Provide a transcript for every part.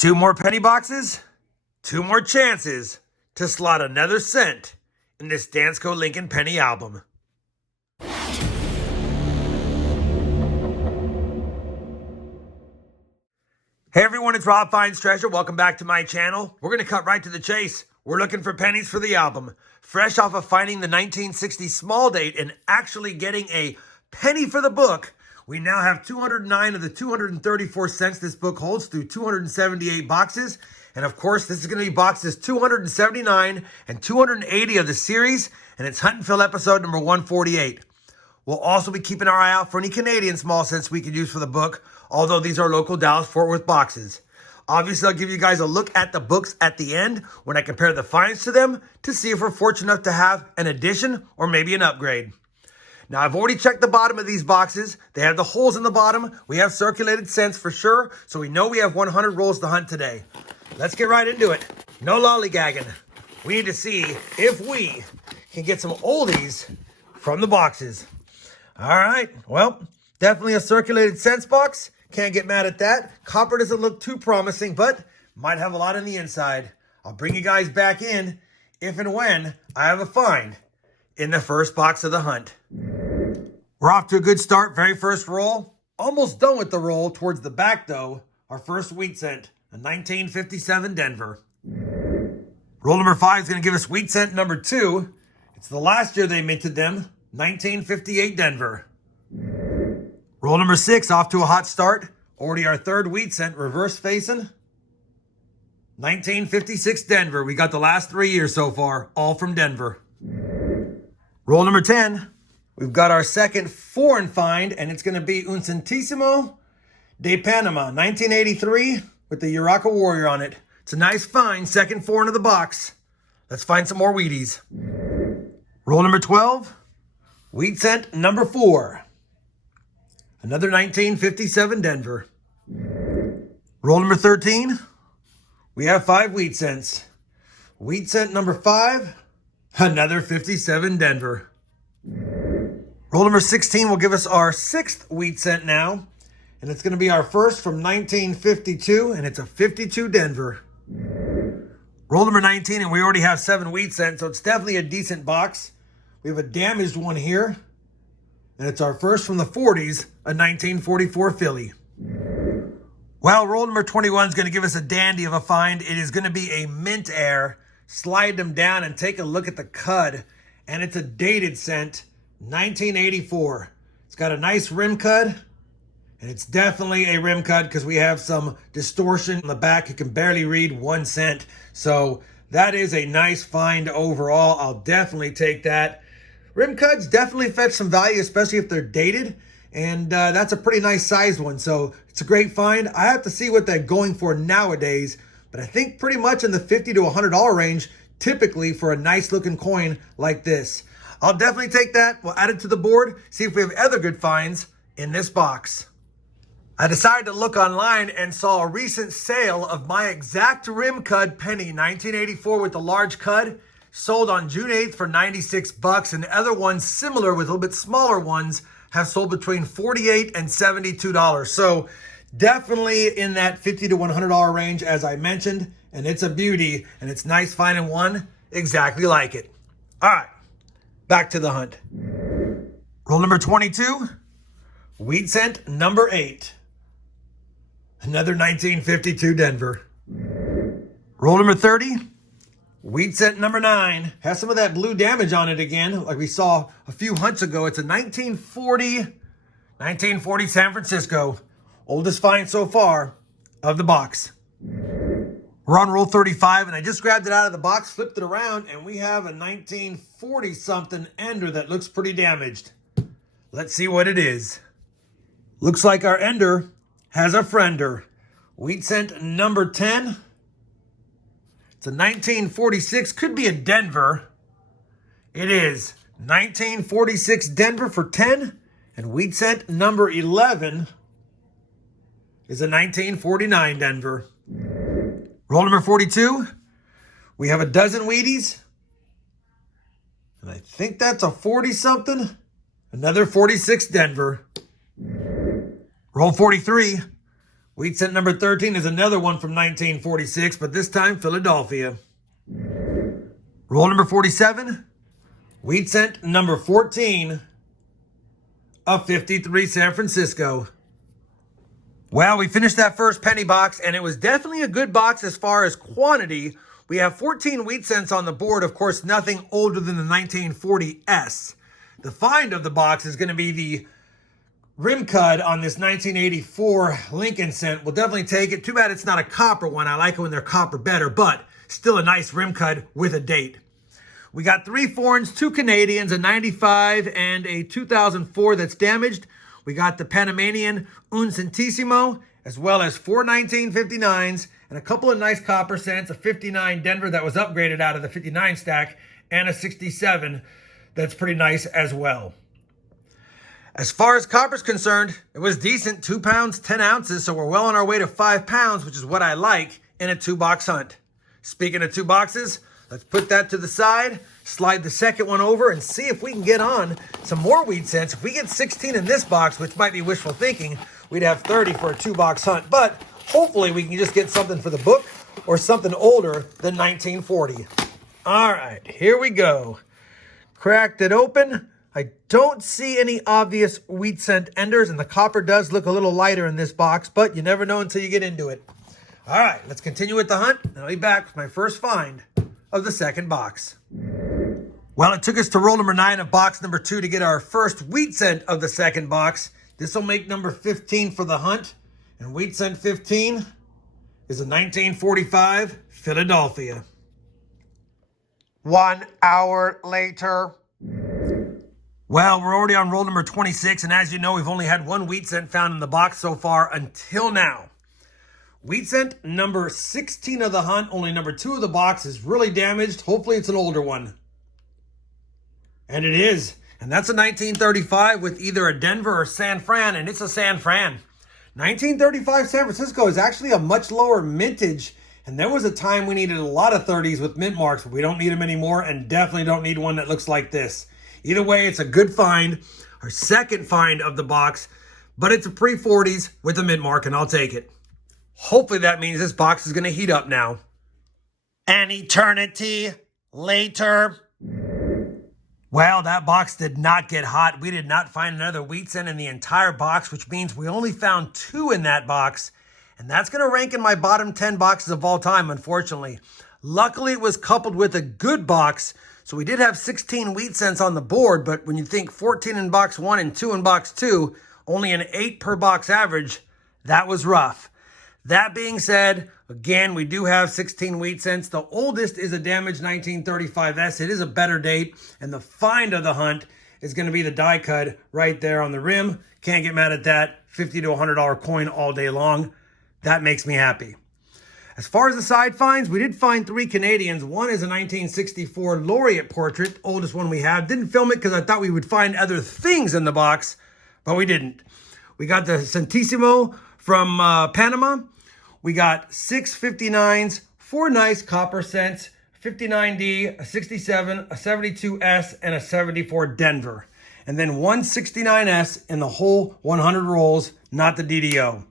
Two more penny boxes, two more chances to slot another cent in this Dansko Lincoln penny album. Hey everyone, it's RobFindsTreasure. Welcome back to my channel. We're going to cut right to the chase. We're looking for pennies for the album. Fresh off of finding the 1960 small date and actually getting a penny for the book, we now have 209 of the 234 cents this book holds through 278 boxes. And of course, this is going to be boxes 279 and 280 of the series, and it's Hunt and Fill episode number 148. We'll also be keeping our eye out for any Canadian small cents we could use for the book, although these are local Dallas-Fort Worth boxes. Obviously, I'll give you guys a look at the books at the end when I compare the finds to them to see if we're fortunate enough to have an addition or maybe an upgrade. Now, I've already checked the bottom of these boxes. They have the holes in the bottom. We have circulated cents for sure, so we know we have 100 rolls to hunt today. Let's get right into it. No lollygagging. We need to see if we can get some oldies from the boxes. All right, well, definitely a circulated cents box. Can't get mad at that. Copper doesn't look too promising, but might have a lot on the inside. I'll bring you guys back in if and when I have a find in the first box of the hunt. We're off to a good start. Very first roll. Almost done with the roll. Towards the back, though, our first wheat cent, a 1957 Denver. Roll number 5 is going to give us wheat cent number 2. It's the last year they minted them, 1958 Denver. Roll number 6, off to a hot start. Already our third wheat cent, reverse facing. 1956 Denver. We got the last 3 years so far, all from Denver. Roll number 10. We've got our second foreign find, and it's going to be Un Centésimo de Panama, 1983, with the Uraca Warrior on it. It's a nice find, second foreign of the box. Let's find some more Wheaties. Roll number 12, wheat cent number 4. Another 1957 Denver. Roll number 13, we have 5 wheat cents. Wheat cent number 5, another 57 Denver. Roll number 16 will give us our 6th wheat cent now. And it's going to be our first from 1952, and it's a 52 Denver. Roll number 19, and we already have 7 wheat cents, so it's definitely a decent box. We have a damaged one here, and it's our first from the 40s, a 1944 Philly. Well, roll number 21 is going to give us a dandy of a find. It is going to be a Mint Air. Slide them down and take a look at the cud, and it's a dated cent, 1984. It's got a nice rim cud. And it's definitely a rim cut because we have some distortion in the back. You can barely read 1 cent. So that is a nice find overall. I'll definitely take that. Rim cuts definitely fetch some value, especially if they're dated. And that's a pretty nice sized one. So it's a great find. I have to see what they're going for nowadays. But I think pretty much in the $50 to $100 range, typically for a nice looking coin like this. I'll definitely take that. We'll add it to the board. See if we have other good finds in this box. I decided to look online and saw a recent sale of my exact rim cud penny, 1984 with the large cud, sold on June 8th for 96 bucks, and other ones similar with a little bit smaller ones have sold between $48 and $72. So definitely in that $50 to $100 range, as I mentioned, and it's a beauty, and it's nice finding one exactly like it. All right, back to the hunt. Roll number 22, wheat cent number 8. Another 1952 Denver. Roll number 30, wheat cent number 9. Has some of that blue damage on it again, like we saw a few hunts ago. It's a 1940 San Francisco. Oldest find so far of the box. We're on roll 35, and I just grabbed it out of the box, flipped it around, and we have a 1940-something ender that looks pretty damaged. Let's see what it is. Looks like our ender has a friender. Wheat cent number 10. It's a 1946, could be a Denver. It is 1946 Denver for 10. And wheat cent number 11 is a 1949 Denver. Roll number 42. We have a dozen Wheaties. And I think that's a 40-something. Another 46 Denver. Roll 43. Wheat cent number 13 is another one from 1946, but this time Philadelphia. Roll number 47. Wheat cent number 14 of 53, San Francisco. Well, we finished that first penny box, and it was definitely a good box as far as quantity. We have 14 wheat cents on the board. Of course, nothing older than the 1940S. The find of the box is going to be the rim cut on this 1984 Lincoln cent. We'll definitely take it. Too bad it's not a copper one. I like it when they're copper better, but still a nice rim cut with a date. We got 3 foreigns, 2 Canadians, a 95 and a 2004 that's damaged. We got the Panamanian Un Centésimo, as well as 4 1959s and a couple of nice copper cents, a 59 Denver that was upgraded out of the 59 stack, and a 67 that's pretty nice as well. As far as copper's concerned, it was decent, 2 pounds, 10 ounces, so we're well on our way to 5 pounds, which is what I like in a 2-box hunt. Speaking of 2 boxes, let's put that to the side, slide the second one over, and see if we can get on some more wheat cents. If we get 16 in this box, which might be wishful thinking, we'd have 30 for a 2-box hunt. But hopefully we can just get something for the book or something older than 1940. All right, here we go. Cracked it open. I don't see any obvious wheat cent enders, and the copper does look a little lighter in this box, but you never know until you get into it. All right, let's continue with the hunt, and I'll be back with my first find of the second box. Well, it took us to roll number 9 of box number 2 to get our first wheat cent of the second box. This will make number 15 for the hunt, and wheat cent 15 is a 1945 Philadelphia. 1 hour later. Well, we're already on roll number 26, and as you know, we've only had 1 wheat cent found in the box so far until now. Wheat cent number 16 of the hunt, only number 2 of the box is really damaged. Hopefully it's an older one. And it is. And that's a 1935 with either a Denver or San Fran, and it's a San Fran. 1935 San Francisco is actually a much lower mintage, and there was a time we needed a lot of 30s with mint marks, but we don't need them anymore, and definitely don't need one that looks like this. Either way, it's a good find, our second find of the box, but it's a pre-40s with a mint mark, and I'll take it. Hopefully that means this box is going to heat up now. An eternity later. Well, that box did not get hot. We did not find another wheat cent in the entire box, which means we only found 2 in that box. And that's going to rank in my bottom 10 boxes of all time, unfortunately. Luckily, it was coupled with a good box. So we did have 16 wheat cents on the board, but when you think 14 in box 1 and 2 in box 2, only an 8 per box average, that was rough. That being said, again, we do have 16 wheat cents. The oldest is a damaged 1935S. It is a better date, and the find of the hunt is going to be the die cut right there on the rim. Can't get mad at that. $50 to $100 coin all day long. That makes me happy. As far as the side finds, we did find 3 Canadians. One is a 1964 Laureate portrait, oldest one we have. Didn't film it because I thought we would find other things in the box, but we didn't. We got the Centésimo from Panama. We got 6 59s, 4 nice copper cents, 59D, a 67, a 72S, and a 74 Denver. And then 1 69S in the whole 100 rolls, not the DDO.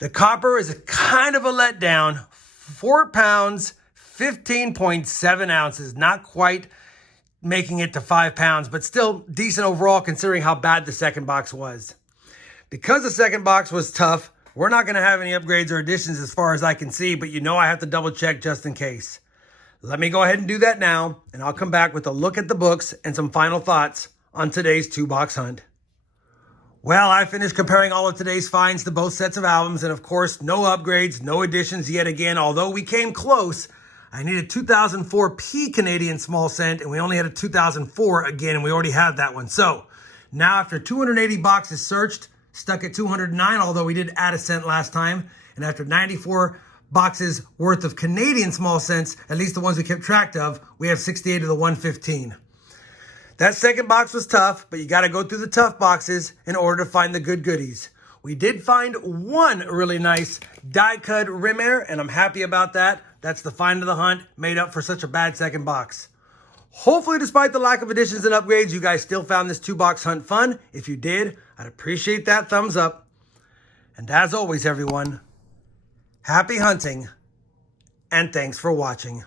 The copper is a kind of a letdown. 4 pounds, 15.7 ounces. Not quite making it to 5 pounds, but still decent overall considering how bad the second box was. Because the second box was tough, we're not going to have any upgrades or additions as far as I can see, but you know I have to double check just in case. Let me go ahead and do that now, and I'll come back with a look at the books and some final thoughts on today's 2-box hunt. Well, I finished comparing all of today's finds to both sets of albums, and of course, no upgrades, no additions yet again. Although we came close, I needed 2004 P Canadian small cent, and we only had a 2004 again, and we already had that one. So now after 280 boxes searched, stuck at 209, although we did add a cent last time, and after 94 boxes worth of Canadian small cents, at least the ones we kept track of, we have 68 of the 115. That second box was tough, but you got to go through the tough boxes in order to find the good goodies. We did find 1 really nice die-cut rim air, and I'm happy about that. That's the find of the hunt, made up for such a bad second box. Hopefully, despite the lack of additions and upgrades, you guys still found this 2-box hunt fun. If you did, I'd appreciate that thumbs up. And as always, everyone, happy hunting and thanks for watching.